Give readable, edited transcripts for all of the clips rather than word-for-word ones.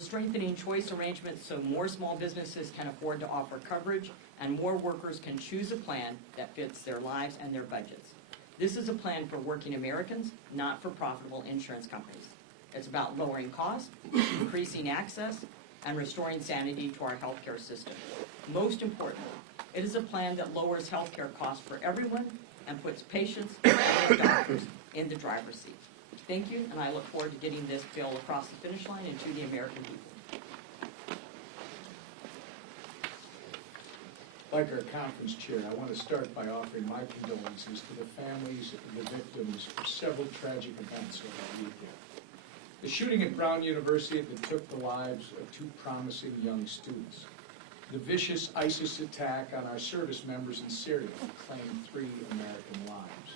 strengthening choice arrangements so more small businesses can afford to offer coverage and more workers can choose a plan that fits their lives and their budgets. This is a plan for working Americans, not for profitable insurance companies. It's about lowering costs, increasing access, and restoring sanity to our healthcare system. Most importantly, it is a plan that lowers healthcare costs for everyone and puts patients and doctors in the driver's seat. Thank you, and I look forward to getting this bill across the finish line and to the American people. Like our conference chair, I want to start by offering my condolences to the families of the victims of several tragic events over the weekend. The shooting at Brown University that took the lives of two promising young students. The vicious ISIS attack on our service members in Syria that claimed 3 American lives.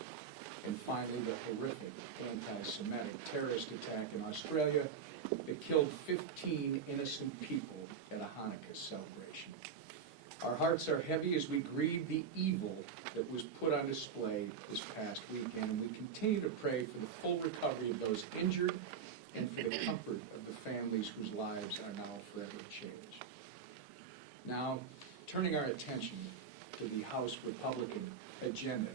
And finally, the horrific anti-Semitic terrorist attack in Australia that killed 15 innocent people at a Hanukkah celebration. Our hearts are heavy as we grieve the evil that was put on display this past weekend, and we continue to pray for the full recovery of those injured and for the comfort of the families whose lives are now forever changed. Now, turning our attention to the House Republican agenda.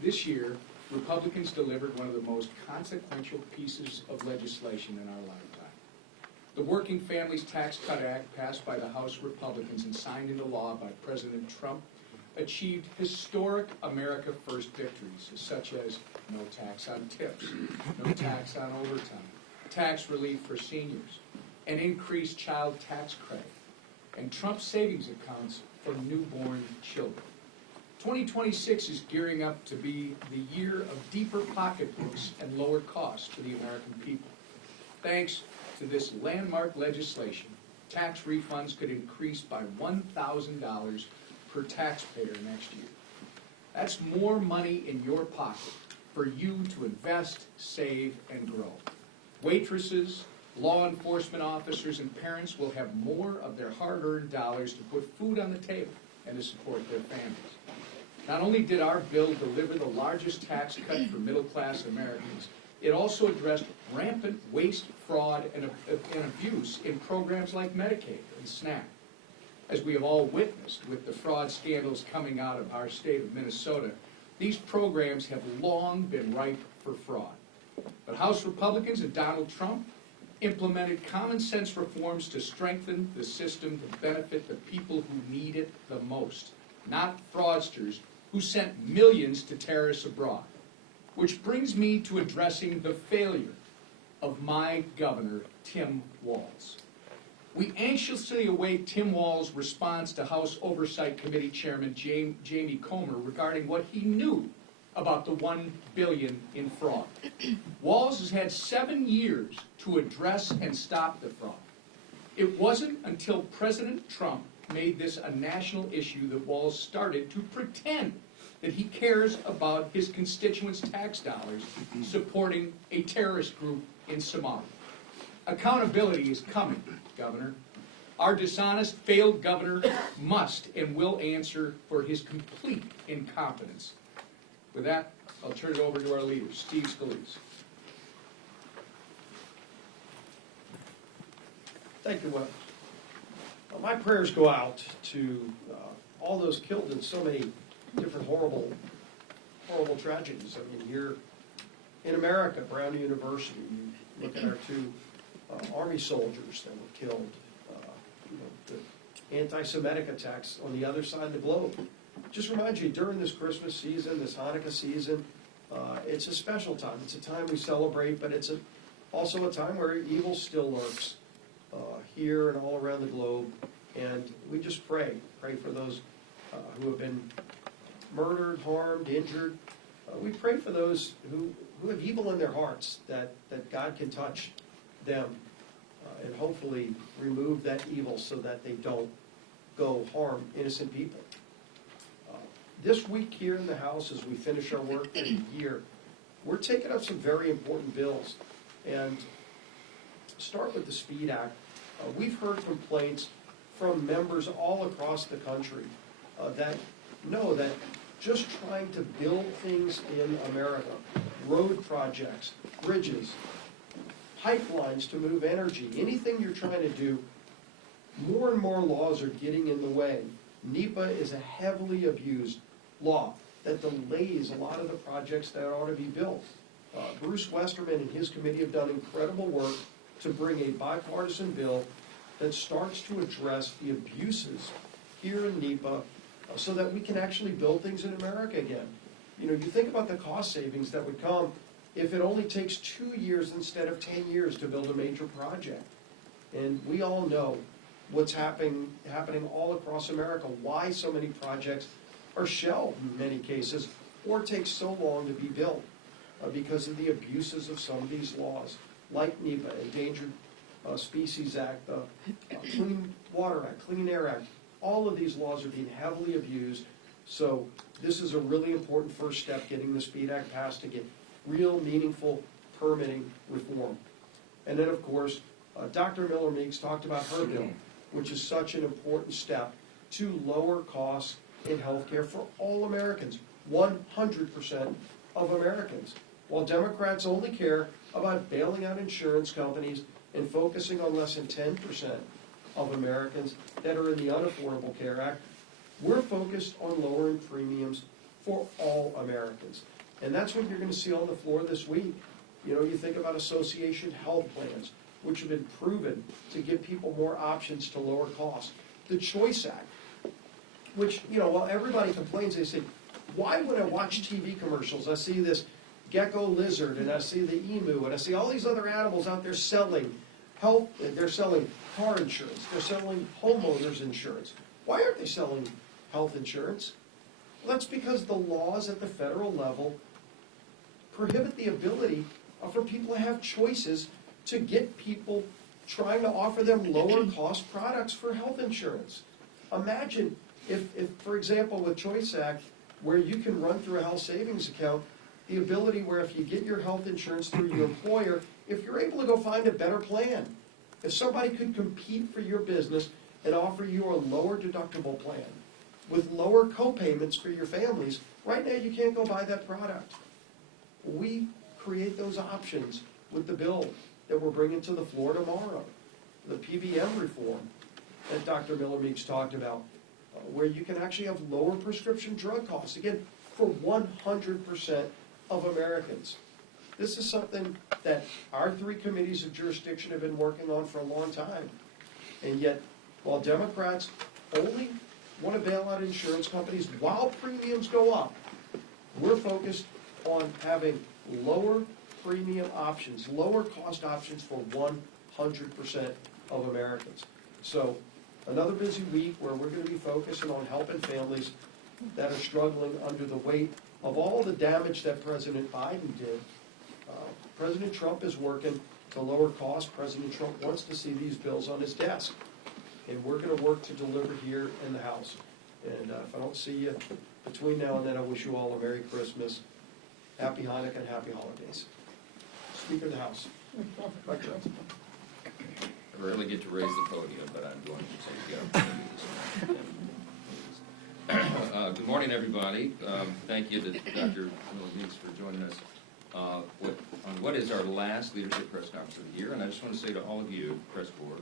This year, Republicans delivered one of the most consequential pieces of legislation in our lifetime. The Working Families Tax Cut Act, passed by the House Republicans and signed into law by President Trump, achieved historic America First victories, such as no tax on tips, no tax on overtime, tax relief for seniors, an increased child tax credit, and Trump savings accounts for newborn children. 2026 is gearing up to be the year of deeper pocketbooks and lower costs for the American people. Thanks to this landmark legislation, tax refunds could increase by $1,000 per taxpayer next year. That's more money in your pocket for you to invest, save, and grow. Waitresses, law enforcement officers, and parents will have more of their hard-earned dollars to put food on the table and to support their families. Not only did our bill deliver the largest tax cut for middle-class Americans, it also addressed rampant waste, fraud, and abuse in programs like Medicaid and SNAP. As we have all witnessed with the fraud scandals coming out of our state of Minnesota, these programs have long been ripe for fraud. But House Republicans and Donald Trump implemented common sense reforms to strengthen the system to benefit the people who need it the most, not fraudsters who sent millions to terrorists abroad. Which brings me to addressing the failure of my governor, Tim Walz. We anxiously await Tim Walz's response to House Oversight Committee Chairman Jamie Comer regarding what he knew about the $1 billion in fraud. Walz has had 7 years to address and stop the fraud. It wasn't until President Trump made this a national issue that Walz started to pretend that he cares about his constituents' tax dollars supporting a terrorist group in Somalia. Accountability is coming, Governor. Our dishonest, failed governor must and will answer for his complete incompetence. With that, I'll turn it over to our leader, Steve Scalise. Thank you, Wes. My prayers go out to all those killed in so many different horrible tragedies. I mean, here in America, Brown University, you look at our 2 Army soldiers that were killed, the anti-Semitic attacks on the other side of the globe. Just remind you, during this Christmas season, this Hanukkah season, it's a special time. It's a time we celebrate, but it's also a time where evil still lurks here and all around the globe. And we just pray for those who have been murdered, harmed, injured. We pray for those who have evil in their hearts, that God can touch them and hopefully remove that evil so that they don't go harm innocent people. This week here in the House, as we finish our work for the year, we're taking up some very important bills. And start with the SPEED Act. We've heard complaints from members all across the country that know that just trying to build things in America, road projects, bridges, pipelines to move energy, anything you're trying to do, more and more laws are getting in the way. NEPA is a heavily abused law that delays a lot of the projects that ought to be built. Bruce Westerman and his committee have done incredible work to bring a bipartisan bill that starts to address the abuses here in NEPA so that we can actually build things in America again. You know, you think about the cost savings that would come if it only takes 2 years instead of 10 years to build a major project. And we all know what's happening all across America, why so many projects are shelved in many cases, or take so long to be built because of the abuses of some of these laws, like NEPA, Endangered Species Act, the Clean Water Act, Clean Air Act. All of these laws are being heavily abused, so this is a really important first step, getting the SPEED Act passed to get real meaningful permitting reform. And then, of course, Dr. Miller Meeks talked about her bill, which is such an important step to lower costs in healthcare for all Americans, 100% of Americans. While Democrats only care about bailing out insurance companies and focusing on less than 10% of Americans that are in the Unaffordable Care Act, we're focused on lowering premiums for all Americans. And that's what you're going to see on the floor this week. You know, you think about association health plans, which have been proven to give people more options to lower costs. The Choice Act, which, you know, while everybody complains, they say, why when I watch TV commercials, I see this gecko lizard, and I see the emu, and I see all these other animals out there selling health, they're selling car insurance, they're selling homeowners insurance. Why aren't they selling health insurance? Well, that's because the laws at the federal level prohibit the ability for people to have choices to get people trying to offer them lower cost products for health insurance. Imagine if, for example, with Choice Act, where you can run through a health savings account, the ability where if you get your health insurance through your employer, if you're able to go find a better plan, if somebody could compete for your business and offer you a lower deductible plan with lower co-payments for your families, right now you can't go buy that product. We create those options with the bill that we're bringing to the floor tomorrow. The PBM reform that Dr. Miller Meeks talked about, where you can actually have lower prescription drug costs, again, for 100% of Americans. This is something that our 3 committees of jurisdiction have been working on for a long time. And yet, while Democrats only want to bail out insurance companies while premiums go up, we're focused on having lower premium options, lower cost options for 100% of Americans. So, another busy week where we're going to be focusing on helping families that are struggling under the weight of all the damage that President Biden did. President Trump is working to lower costs. President Trump wants to see these bills on his desk. And we're going to work to deliver here in the House. And if I don't see you between now and then, I wish you all a Merry Christmas, Happy Hanukkah, and Happy Holidays. Speaker of the House. Mike Jones. I rarely get to raise the podium, but I'm going to take the opportunity. Good morning, everybody. Thank you to Dr. Miller Meeks for joining us on what is our last leadership press conference of the year. And I just want to say to all of you, press board,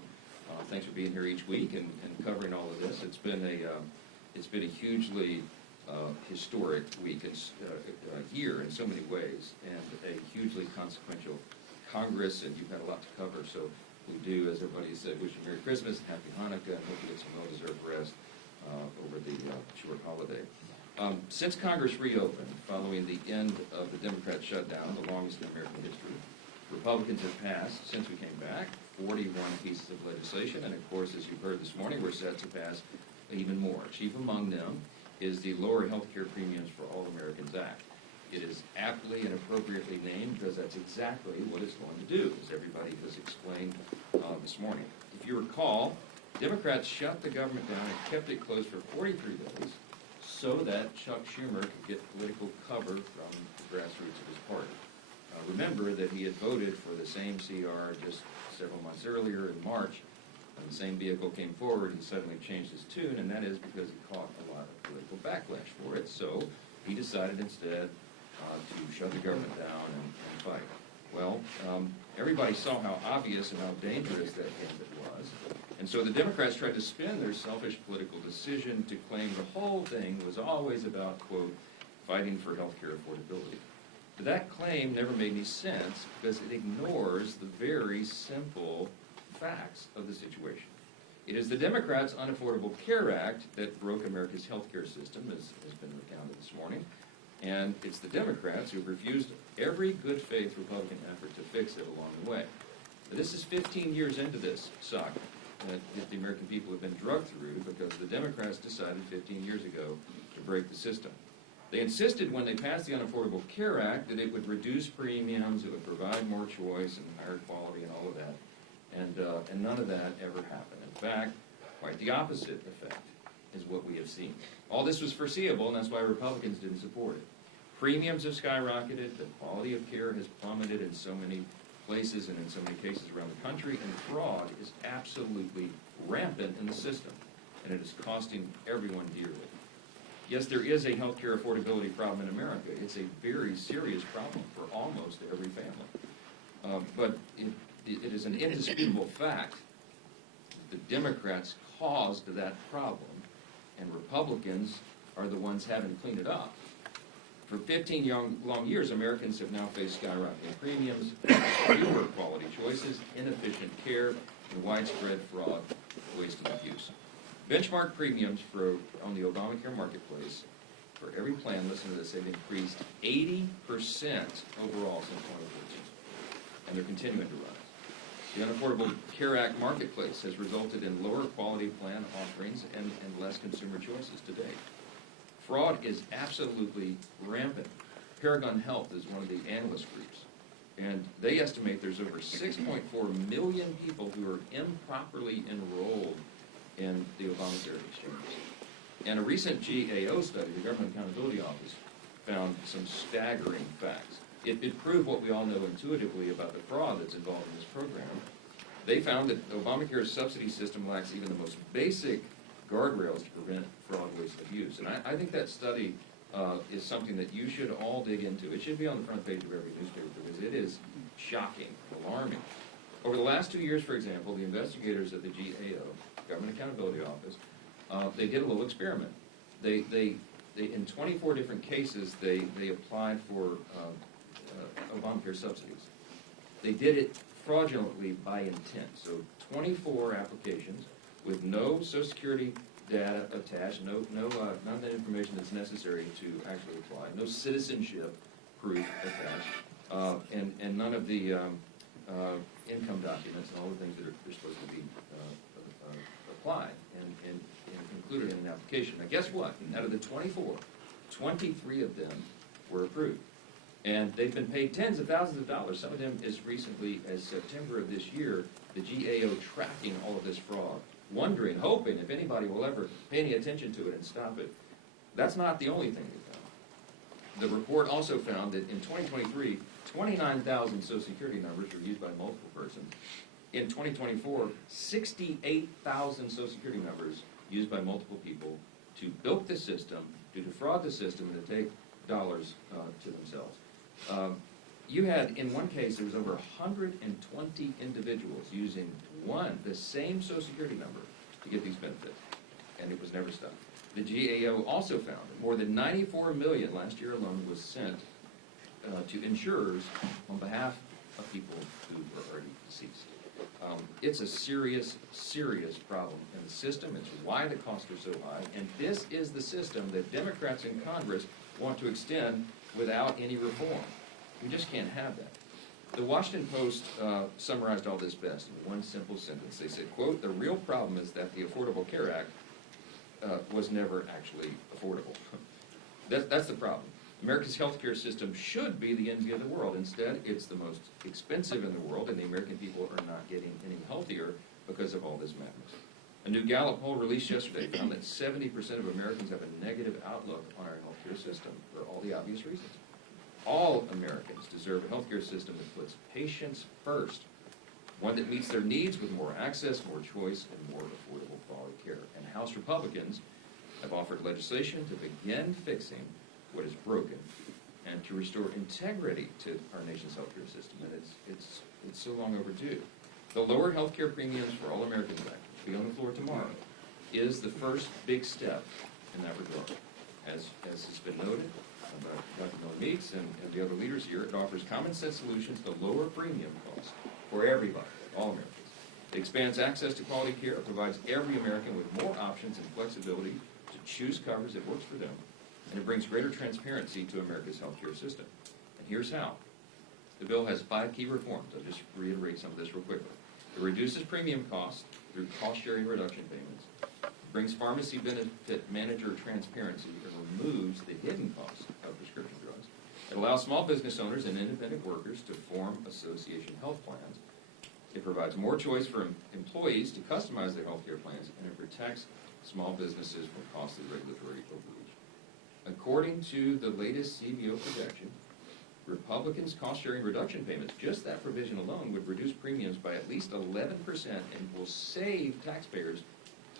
thanks for being here each week and covering all of this. It's been a hugely historic week and year in so many ways, and a hugely consequential Congress, and you've had a lot to cover. So we do, as everybody said, wish you Merry Christmas, Happy Hanukkah, and hope you get some well-deserved rest over the short holiday. Since Congress reopened, following the end of the Democrat shutdown, the longest in American history, Republicans have passed, since we came back, 41 pieces of legislation, and of course, as you've heard this morning, we're set to pass even more. Chief among them is the Lower Health Care Premiums for All Americans Act. It is aptly and appropriately named because that's exactly what it's going to do, as everybody has explained this morning. If you recall, Democrats shut the government down and kept it closed for 43 days so that Chuck Schumer could get political cover from the grassroots of his party. Remember that he had voted for the same CR just several months earlier in March. When the same vehicle came forward, he suddenly changed his tune, and that is because he caught a lot of political backlash for it. So he decided instead to shut the government down and fight. Well, everybody saw how obvious and how dangerous that gambit was. And so the Democrats tried to spin their selfish political decision to claim the whole thing was always about, quote, fighting for health care affordability. But that claim never made any sense because it ignores the very simple facts of the situation. It is the Democrats' Unaffordable Care Act that broke America's health care system, as has been recounted this morning. And it's the Democrats who have refused every good faith Republican effort to fix it along the way. But this is 15 years into this saga that the American people have been drugged through because the Democrats decided 15 years ago to break the system. They insisted when they passed the Unaffordable Care Act that it would reduce premiums, it would provide more choice and higher quality and all of that. And none of that ever happened. In fact, quite the opposite effect is what we have seen. All this was foreseeable, and that's why Republicans didn't support it. Premiums have skyrocketed, the quality of care has plummeted in so many places and in so many cases around the country, and fraud is absolutely rampant in the system, and it is costing everyone dearly. Yes, there is a health care affordability problem in America. It's a very serious problem for almost every family. But it is an indisputable fact that the Democrats caused that problem, and Republicans are the ones having to clean it up. For 15 long years, Americans have now faced skyrocketing premiums, fewer quality choices, inefficient care, and widespread fraud, waste, and abuse. Benchmark premiums on the Obamacare marketplace for every plan, listen to this, they've increased 80% overall since 2014, and they're continuing to rise. The Unaffordable Care Act marketplace has resulted in lower quality plan offerings and less consumer choices today. Fraud is absolutely rampant. Paragon Health is one of the analyst groups, and they estimate there's over 6.4 million people who are improperly enrolled in the Obamacare exchanges. And a recent GAO study, the Government Accountability Office, found some staggering facts. It proved what we all know intuitively about the fraud that's involved in this program. They found that Obamacare's subsidy system lacks even the most basic guardrails to prevent fraud, waste, and abuse. And I think that study is something that you should all dig into. It should be on the front page of every newspaper because it is shocking, alarming. Over the last 2 years, for example, the investigators at the GAO, Government Accountability Office, they did a little experiment. They in 24 different cases, they applied for Obamacare subsidies. They did it fraudulently by intent. So 24 applications with no Social Security data attached, none of that information that's necessary to actually apply, no citizenship proof attached, and none of the income documents and all the things that are supposed to be applied and included in an application. Now guess what? Out of the 24, 23 of them were approved. And they've been paid tens of thousands of dollars, some of them as recently as September of this year, the GAO tracking all of this fraud, wondering, hoping if anybody will ever pay any attention to it and stop it. That's not the only thing they found. The report also found that in 2023, 29,000 Social Security numbers were used by multiple persons. In 2024, 68,000 Social Security numbers used by multiple people to bilk the system, to defraud the system, and to take dollars to themselves. You had, in one case, there was over 120 individuals using the same Social Security number to get these benefits, and it was never stopped. The GAO also found that more than $94 million last year alone was sent to insurers on behalf of people who were already deceased. It's a serious, serious problem in the system. It's why the costs are so high, and this is the system that Democrats in Congress want to extend without any reform. We just can't have that. The Washington Post summarized all this best in one simple sentence. They said, quote, "The real problem is that the Affordable Care Act was never actually affordable." That's the problem. America's healthcare system should be the envy of the world. Instead, it's the most expensive in the world, and the American people are not getting any healthier because of all this madness. A new Gallup poll released yesterday found that 70% of Americans have a negative outlook on our healthcare system for all the obvious reasons. All Americans deserve a healthcare system that puts patients first, one that meets their needs with more access, more choice, and more affordable quality care. And House Republicans have offered legislation to begin fixing what is broken and to restore integrity to our nation's healthcare system, and it's so long overdue. The lower healthcare premiums for all Americans Act, will be on the floor tomorrow, is the first big step in that regard. As has been noted by Dr. Miller Meeks and the other leaders here, it offers common sense solutions to lower premium costs for everybody, all Americans. It expands access to quality care, provides every American with more options and flexibility to choose coverage that works for them, and it brings greater transparency to America's healthcare system. And here's how. The bill has 5 key reforms. I'll just reiterate some of this real quickly. It reduces premium costs through cost-sharing reduction payments, brings pharmacy benefit manager transparency, and removes the hidden costs of prescription drugs. It allows small business owners and independent workers to form association health plans. It provides more choice for employees to customize their health care plans, and it protects small businesses from costly regulatory overreach. According to the latest CBO projection, Republicans' cost-sharing reduction payments, just that provision alone, would reduce premiums by at least 11% and will save taxpayers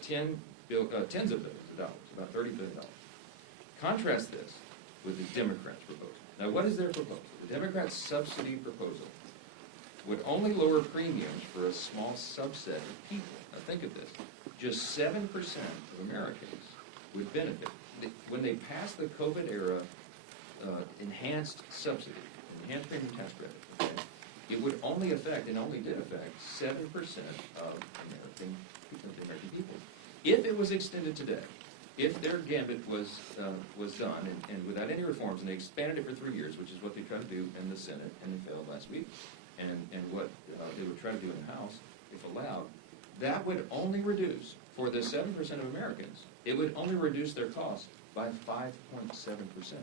tens of billions of dollars, about $30 billion. Contrast this with the Democrats' proposal. Now, what is their proposal? The Democrats' subsidy proposal would only lower premiums for a small subset of people. Now, think of this. Just 7% of Americans would benefit. When they passed the COVID-era enhanced subsidy, enhanced premium tax credit, okay, it would only affect, and only did affect, 7% of American people. If it was extended today, if their gambit was done, and without any reforms, and they expanded it for 3 years, which is what they tried to do in the Senate, and they failed last week, and what they would try to do in the House, if allowed, that would only reduce, for the 7% of Americans, it would only reduce their costs by 5.7%.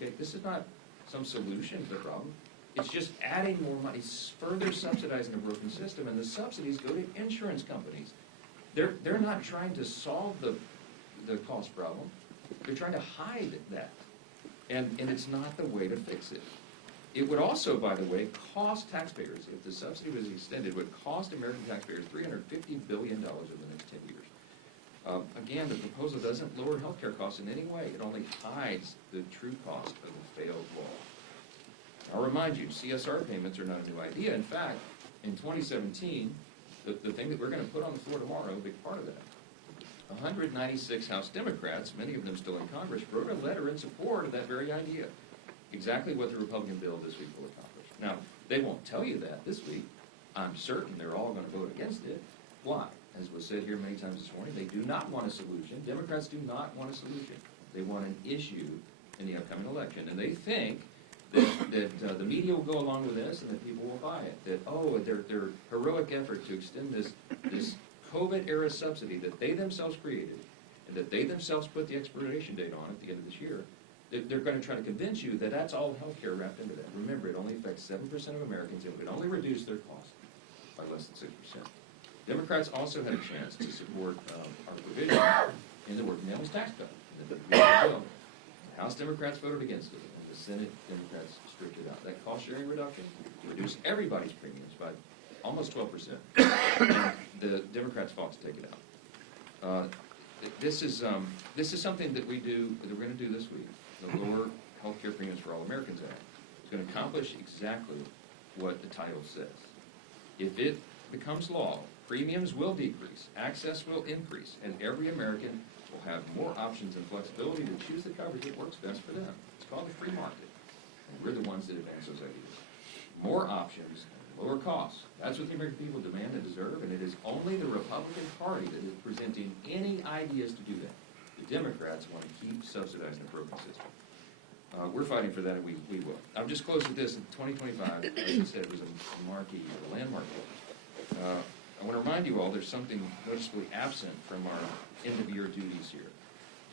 Okay, this is not some solution to the problem. It's just adding more money, further subsidizing a broken system, and the subsidies go to insurance companies. They're not trying to solve the cost problem. They're trying to hide that, and it's not the way to fix it. It would also, by the way, cost taxpayers, if the subsidy was extended, would cost American taxpayers $350 billion over the next 10 years. Again, the proposal doesn't lower health care costs in any way. It only hides the true cost of the failed law. I'll remind you, CSR payments are not a new idea. In fact, in 2017, the thing that we're going to put on the floor tomorrow, a big part of that, 196 House Democrats, many of them still in Congress, wrote a letter in support of that very idea. Exactly what the Republican bill this week will accomplish. Now, they won't tell you that this week. I'm certain they're all going to vote against it. Why? As was said here many times this morning, they do not want a solution. Democrats do not want a solution. They want an issue in the upcoming election. And they think that the media will go along with this and that people will buy it. That, oh, their heroic effort to extend this COVID-era subsidy that they themselves created and that they themselves put the expiration date on at the end of this year, they're going to try to convince you that that's all health care wrapped into that. Remember, it only affects 7% of Americans. It would only reduce their cost by less than 6%. Democrats also had a chance to support our provision in the working families tax cut. The House Democrats voted against it, and the Senate Democrats stripped it out. That cost-sharing reduction reduced everybody's premiums by almost 12%. And the Democrats fought to take it out. This is something that we're going to do this week. The Lower Health Care Premiums for All Americans Act is going to accomplish exactly what the title says. If it becomes law, premiums will decrease, access will increase, and every American will have more options and flexibility to choose the coverage that works best for them. It's called the free market, and we're the ones that advance those ideas. More options, lower costs. That's what the American people demand and deserve, and it is only the Republican Party that is presenting any ideas to do that. The Democrats want to keep subsidizing the broken system. We're fighting for that, and we will. I'll just close with this. In 2025, as I said, it was a marquee, a landmark year. I want to remind you all there's something noticeably absent from our end-of-year duties here.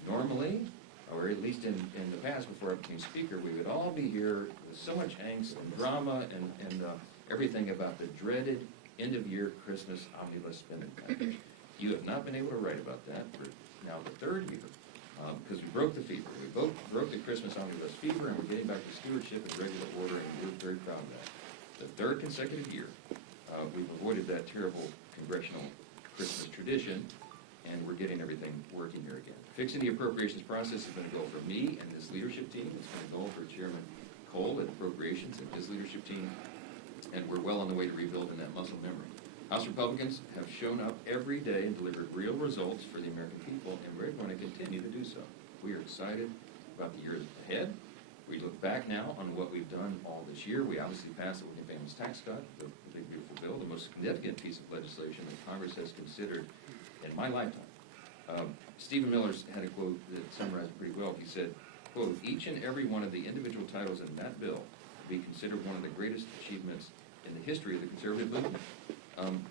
Normally, or at least in the past before I became speaker, we would all be here with so much angst and drama and everything about the dreaded end-of-year Christmas omnibus spending package. You have not been able to write about that for now the third year because we broke the fever. We both broke the Christmas omnibus fever, and we're getting back to stewardship and regular order, and we're very proud of that. The third consecutive year, we've avoided that terrible congressional Christmas tradition, and we're getting everything working here again. Fixing the appropriations process has been a goal for me and this leadership team. It's been a goal for Chairman Cole at Appropriations and his leadership team, and we're well on the way to rebuilding that muscle memory. House Republicans have shown up every day and delivered real results for the American people, and we're going to continue to do so. We are excited about the years ahead. We look back now on what we've done all this year. We obviously passed the Working Families Tax Cut, the big beautiful bill, the most significant piece of legislation that Congress has considered in my lifetime. Stephen Miller's had a quote that summarized it pretty well. He said, quote, "Each and every one of the individual titles in that bill will be considered one of the greatest achievements in the history of the conservative movement."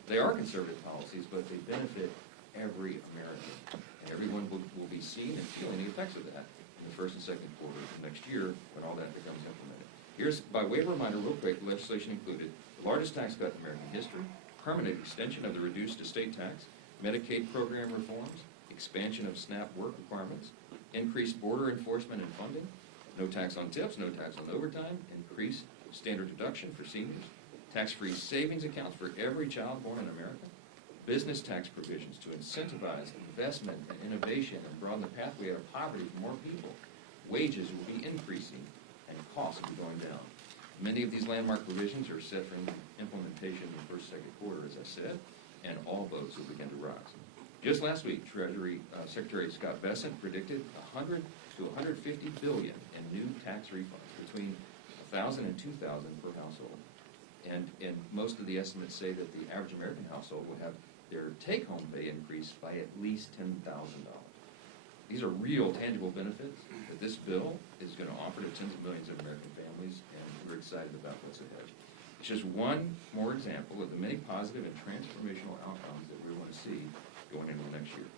They are conservative policies, but they benefit every American, and everyone will be seeing and feeling the effects of that in the first and second quarter of next year when all that becomes implemented. Here's, by way of reminder, real quick, the legislation included the largest tax cut in American history, permanent extension of the reduced estate tax, Medicaid program reforms, expansion of SNAP work requirements, increased border enforcement and funding, no tax on tips, no tax on overtime, increased standard deduction for seniors, tax-free savings accounts for every child born in America, business tax provisions to incentivize investment and innovation and broaden the pathway out of poverty for more people. Wages will be increasing and costs will be going down. Many of these landmark provisions are set for implementation in the first, second quarter, as I said, and all boats will begin to rise. Just last week, Treasury Secretary Scott Bessent predicted 100 to 150 billion in new tax refunds, between 1,000 and 2,000 per household. And most of the estimates say that the average American household will have their take-home pay increase by at least $10,000. These are real, tangible benefits that this bill is going to offer to tens of millions of American families, and we're excited about what's ahead. It's just one more example of the many positive and transformational outcomes that we want to see going into the next year.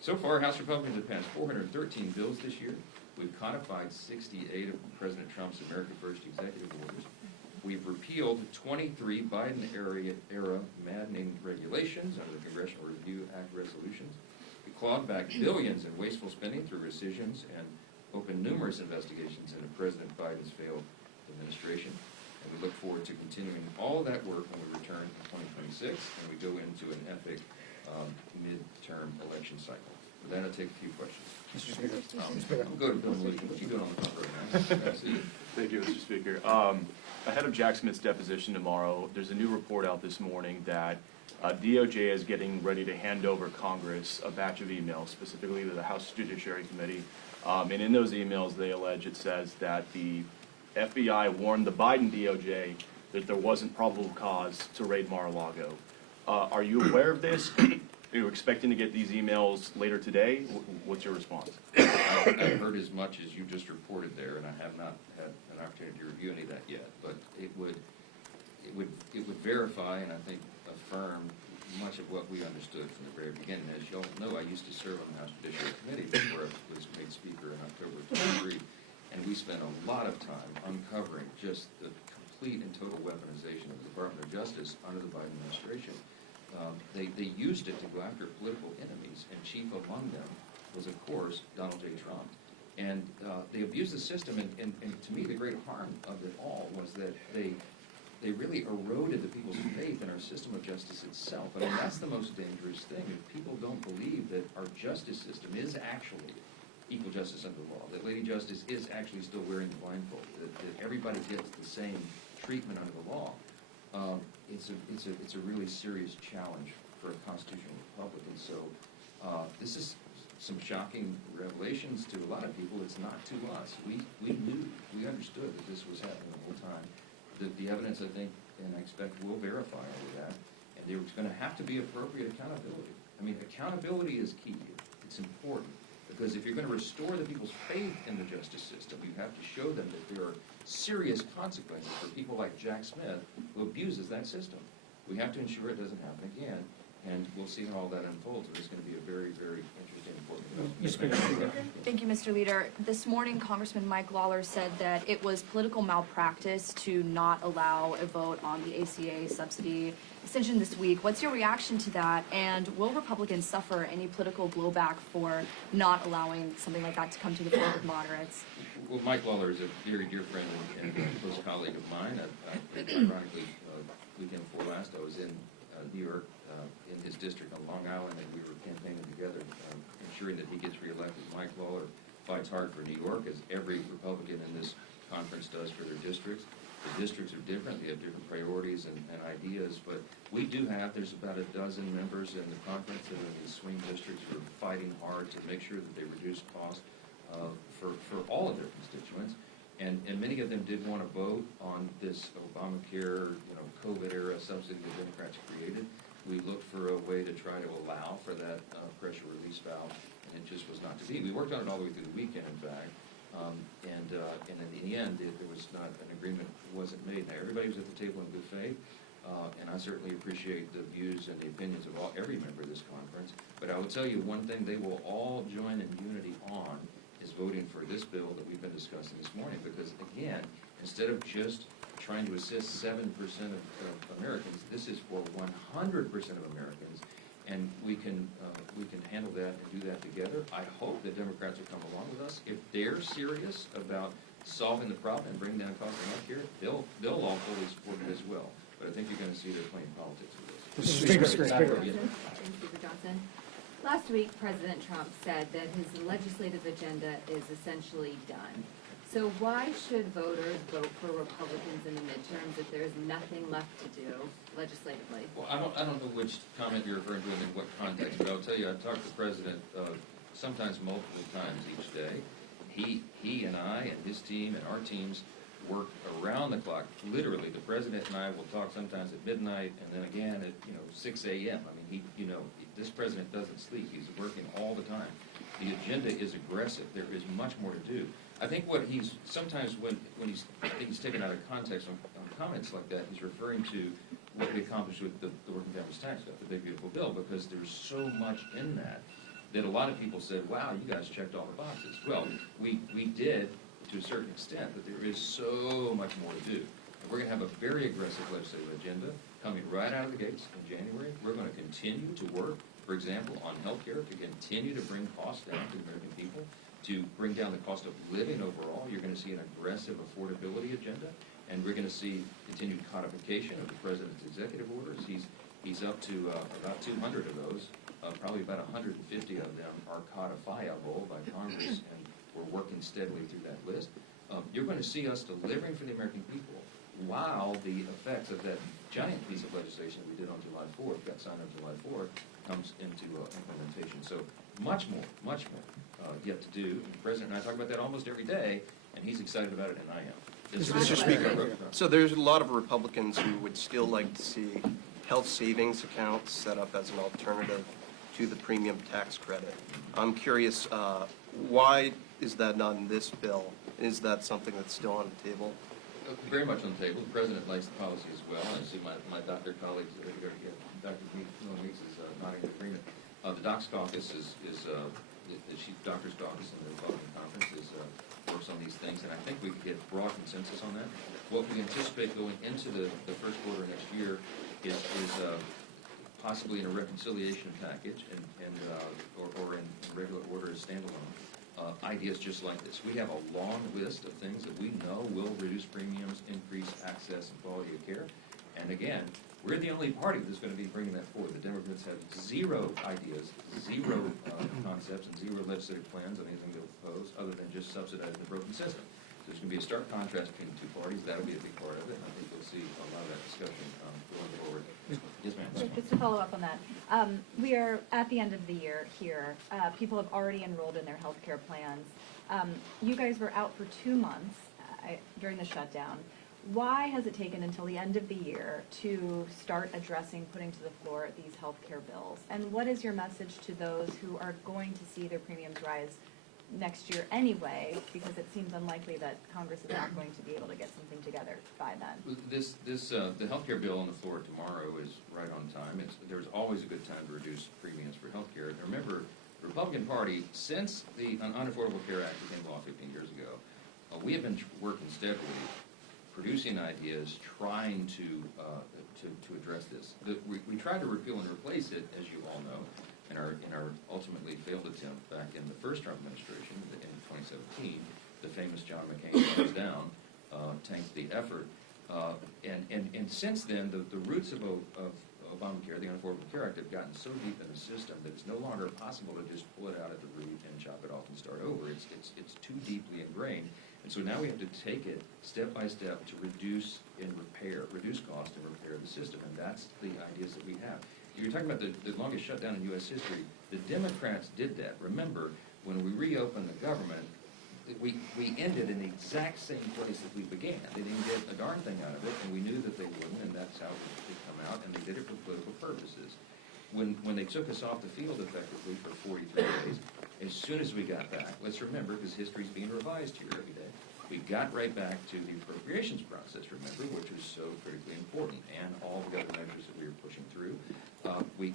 So far, House Republicans have passed 413 bills this year. We've codified 68 of President Trump's America First executive orders. We've repealed 23 Biden-era maddening regulations under the Congressional Review Act resolutions. We clawed back billions in wasteful spending through rescissions and opened numerous investigations into President Biden's failed administration. And we look forward to continuing all of that work when we return in 2026 and we go into an epic midterm election cycle. With that, I'll take a few questions. Mr. Speaker. I'll go to Bill Lee. What are you doing on the front row now? See you. Thank you, Mr. Speaker. Ahead of Jack Smith's deposition tomorrow, there's a new report out this morning that DOJ is getting ready to hand over Congress a batch of emails, specifically to the House Judiciary Committee. And in those emails, they allege, it says that the FBI warned the Biden DOJ that there wasn't probable cause to raid Mar-a-Lago. Are you aware of this? Are you expecting to get these emails later today? What's your response? I've heard as much as you just reported there, and I have not had an opportunity to review any of that yet. But it would verify and I think affirm much of what we understood from the very beginning. As you all know, I used to serve on the House Judiciary Committee before I was made Speaker in October of 23, and we spent a lot of time uncovering just the complete and total weaponization of the Department of Justice under the Biden administration. They used it to go after political enemies, and chief among them was, of course, Donald J. Trump. And they abused the system, and to me, the great harm of it all was that they really eroded the people's faith in our system of justice itself. I mean, that's the most dangerous thing. If people don't believe that our justice system is actually equal justice under the law, that Lady Justice is actually still wearing the blindfold, that everybody gets the same treatment under the law, it's a really serious challenge for a constitutional republic. And so this is some shocking revelations to a lot of people. It's not to us. We knew, we understood that this was happening the whole time. The evidence, I think, and I expect, will verify all of that. And there's going to have to be appropriate accountability. I mean, accountability is key. It's important. Because if you're going to restore the people's faith in the justice system, you have to show them that there are serious consequences for people like Jack Smith, who abuses that system. We have to ensure it doesn't happen again, and we'll see how all that unfolds. It's going to be a very, very interesting, important development. Thank you, Mr. Leader. This morning, Congressman Mike Lawler said that it was political malpractice to not allow a vote on the ACA subsidy extension this week. What's your reaction to that? And will Republicans suffer any political blowback for not allowing something like that to come to the floor with moderates? Well, Mike Lawler is a very dear friend and close colleague of mine. Ironically, weekend before last, I was in New York, in his district on Long Island, and we were campaigning together. ensuring that he gets reelected. Mike Lawler fights hard for New York, as every Republican in this conference does for their districts. The districts are different, they have different priorities and ideas, but we do have, there's about a dozen members in the conference that are in these swing districts who are fighting hard to make sure that they reduce costs for all of their constituents. And many of them did want to vote on this Obamacare, COVID era subsidy the Democrats created. We looked for a way to try to allow for that pressure release valve, and it just was not to be. We worked on it all the way through the weekend, in fact, and in the end, there was not an agreement, wasn't made. Now, everybody was at the table in good faith, and I certainly appreciate the views and the opinions of every member of this conference. But I will tell you one thing they will all join in unity on is voting for this bill that we've been discussing this morning, because again, instead of just trying to assist 7% of Americans, this is for 100% of Americans, and we can handle that and do that together. I hope that Democrats will come along with us. If they're serious about solving the problem and bringing down costs of health care, they'll all fully support it as well. But I think you're going to see they're playing politics with this. Speaker Johnson. Last week, President Trump said that his legislative agenda is essentially done. So why should voters vote for Republicans in the midterms if there's nothing left to do legislatively? Well, I don't know which comment you're referring to and in what context, but I'll tell you, I've talked to the President sometimes multiple times each day. He and I and his team and our teams work around the clock. Literally, the President and I will talk sometimes at midnight and then again at 6 a.m. I mean, this President doesn't sleep. He's working all the time. The agenda is aggressive. There is much more to do. I think what he's sometimes when he's taken out of context on comments like that, he's referring to what we accomplished with the working families tax cut, the big beautiful bill, because there's so much in that a lot of people said, "Wow, you guys checked all the boxes." Well, we did to a certain extent, but there is so much more to do. And we're going to have a very aggressive legislative agenda coming right out of the gates in January. We're going to continue to work, for example, on health care to continue to bring costs down to the American people, to bring down the cost of living overall. You're going to see an aggressive affordability agenda, and we're going to see continued codification of the President's executive orders. He's up to about 200 of those. Probably about 150 of them are codifiable by Congress, and we're working steadily through that list. You're going to see us delivering for the American people while the effects of that giant piece of legislation we did on July 4th, got signed on July 4th, comes into implementation. So much more yet to do. And the President and I talk about that almost every day, and he's excited about it, and I am. Mr. Speaker, so there's a lot of Republicans who would still like to see health savings accounts set up as an alternative to the premium tax credit. I'm curious, why is that not in this bill? Is that something that's still on the table? Very much on the table. The President likes the policy as well. I see my doctor colleagues, Dr. Meeks is nodding in agreement. The Docs Caucus is the Chief Doctor's Caucus in the Republican Conference works on these things, and I think we could get broad consensus on that. What we anticipate going into the first quarter next year is possibly in a reconciliation package or in regular order as standalone. Ideas just like this. We have a long list of things that we know will reduce premiums, increase access and quality of care. And again, we're the only party that's going to be bringing that forward. The Democrats have zero ideas, zero concepts, and zero legislative plans on anything they'll propose other than just subsidizing the broken system. So there's going to be a stark contrast between the two parties. That'll be a big part of it, and I think you'll see a lot of that discussion going forward. Yes, ma'am. Just to follow up on that, we are at the end of the year here. People have already enrolled in their health care plans. You guys were out for 2 months during the shutdown. Why has it taken until the end of the year to start addressing, putting to the floor these health care bills? And what is your message to those who are going to see their premiums rise next year anyway, because it seems unlikely that Congress is not going to be able to get something together by then? The healthcare bill on the floor tomorrow is right on time. There's always a good time to reduce premiums for healthcare. And remember, the Republican Party, since the Unaffordable Care Act became law 15 years ago, we have been working steadily, producing ideas, trying to address this. We tried to repeal and replace it, as you all know, in our ultimately failed attempt back in the first Trump administration in 2017. The famous John McCain thumbs down tanked the effort, and since then the roots of Obamacare, the Unaffordable Care Act, have gotten so deep in the system that it's no longer possible to just pull it out at the root and chop it off and start over. It's too deeply ingrained. And so now we have to take it step by step to reduce cost and repair the system. And that's the ideas that we have. You're talking about the longest shutdown in U.S. history. The Democrats did that. Remember, when we reopened the government, we ended in the exact same place that we began. They didn't get a darn thing out of it, and we knew that they wouldn't, and that's how it would come out, and they did it for political purposes. When they took us off the field effectively for 43 days, as soon as we got back, let's remember, because history's being revised here every day, we got right back to the appropriations process, remember, which was so critically important, and all the other measures that we were pushing through. We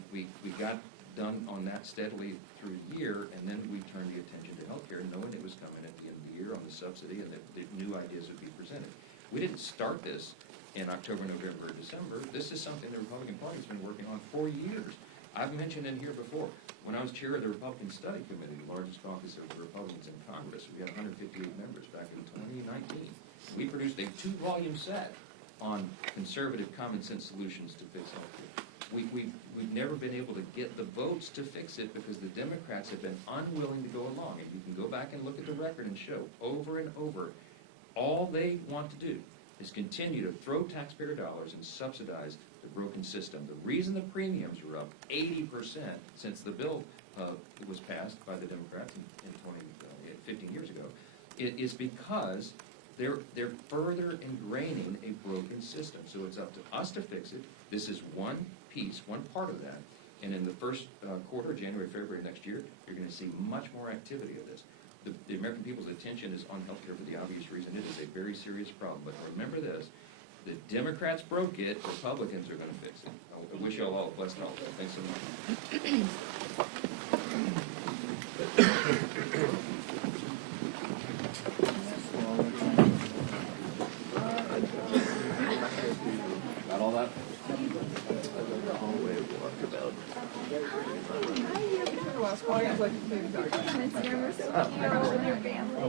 got done on that steadily through the year, and then we turned the attention to healthcare, knowing it was coming at the end of the year on the subsidy, and that the new ideas would be presented. We didn't start this in October, November, or December. This is something the Republican Party's been working on for years. I've mentioned in here before, when I was chair of the Republican Study Committee, the largest caucus of the Republicans in Congress, we had 158 members back in 2019. We produced a 2-volume set on conservative common sense solutions to fix healthcare. We've never been able to get the votes to fix it because the Democrats have been unwilling to go along. And you can go back and look at the record and show over and over, all they want to do is continue to throw taxpayer dollars and subsidize the broken system. The reason the premiums were up 80% since the bill was passed by the Democrats in 15 years ago is because they're further ingraining a broken system. So it's up to us to fix it. This is one piece, one part of that. And in the first quarter, January, February next year, you're going to see much more activity of this. The American people's attention is on healthcare for the obvious reason. It is a very serious problem. But remember this, the Democrats broke it, Republicans are going to fix it. I wish you all a blessed holiday. Thanks so much. Got all that?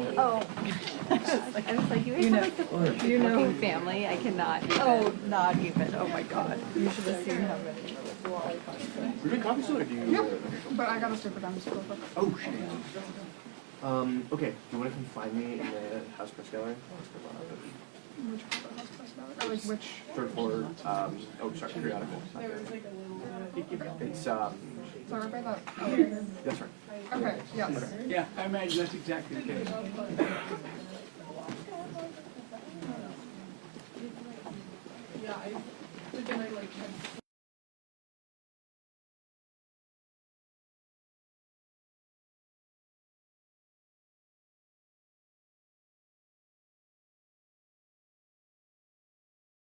Oh. I was like, you know family, I cannot. Oh, not even, oh my God. You should have seen how many. We're doing coffee soon, or do you? But I gotta step it down just real quick. Oh, shit. Okay, do you want to come find me in the House Press Gallery? Which house press about it? Like which? Third floor, oh, sorry, periodical. It's, Sorry about that. Oh, that's right. okay, yes. Yeah, I imagine that's exactly the case. Yeah, I, again, I like had